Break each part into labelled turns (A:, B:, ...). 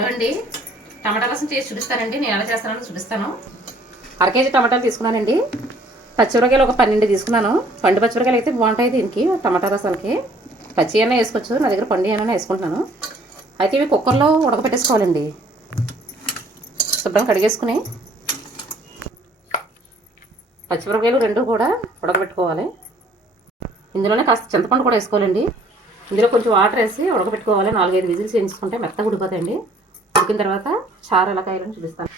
A: Hello అండి టమాటా రసం చేసి చూపిస్తానండి. నేను ఎలా చేస్తానో చూపిస్తాను. అర కేజీ టమాటాలు తీసుకున్నానండి. పచ్చిమిరకాయలు ఒక పన్నెండు తీసుకున్నాను. పండు పచ్చిమిరకాయలు అయితే బాగుంటాయి దీనికి టమాటా రసానికి. పచ్చి అయినా వేసుకోవచ్చు. నా దగ్గర పండు అయినా వేసుకుంటున్నాను. అయితే ఇవి కుక్కర్లో ఉడకపెట్టేసుకోవాలండి శుభ్రం కడిగేసుకుని పచ్చిమిరపకాయలు రెండు కూడా ఉడకబెట్టుకోవాలి. ఇందులోనే కాస్త చింతపండు కూడా వేసుకోవాలండి. ఇందులో కొంచెం వాటర్ వేసి ఉడకబెట్టుకోవాలి. నాలుగైదు విజిల్స్ వేయించుకుంటే మెత్తగా ఉడిపోతాయండి ఉడికిన తర్వాత చారు ఎలా కాయాలని చూపిస్తాను.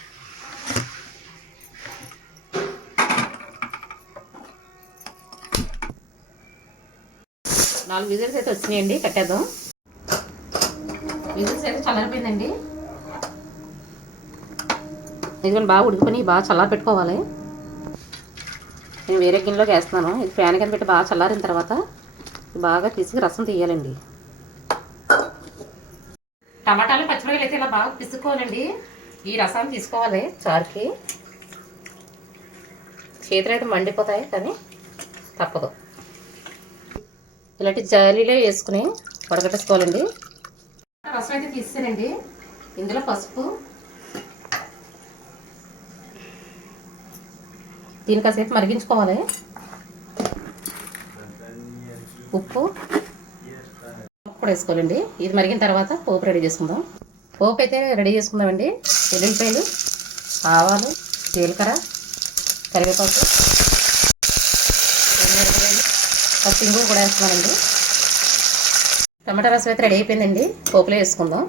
A: నాలుగు విజిల్స్ అయితే వచ్చినాయండి కట్టేద్దాం. విజిల్స్ అయితే చల్లారిపోయిందండి. ఇదిగోండి బాగా ఉడికిపోయి బాగా చల్లారి పెట్టుకోవాలి. నేను వేరే గిన్నెలోకి వేస్తున్నాను. ఇది ఫ్యాన్ కింద పెట్టి బాగా చల్లారిన తర్వాత బాగా తీసి రసం తీయాలండి. టమాటాలు పచ్చిమిరకాయలు అయితే ఇలా బాగా పిసుకోవాలండి ఈ రసాన్ని తీసుకోవాలి చారుకి. చేతులు అయితే మండిపోతాయి కానీ తప్పదు. ఇలాంటి జాలీలో వేసుకుని వడగట్టేసుకోవాలండి. రసం అయితే తీసానండి ఇందులో పసుపు. దీని కాసేపు మరిగించుకోవాలి. ఉప్పు. కూడా వేసుకోవాలండి ఇది మరిగిన తర్వాత పోపు రెడీ చేసుకుందాం. పోపు అయితే రెడీ చేసుకుందామండి. ఎల్లుల్లిపాయలు ఆవాలు జీలకర్ర కరివేపాకు పచ్చింగు కూడా వేస్తున్నానండి. టమాటా రసం అయితే రెడీ అయిపోయిందండి. పోపులో వేసుకుందాం.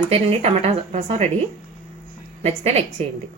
A: అంతేనండి టమాటా రసం రెడీ. నచ్చితే లైక్ చేయండి.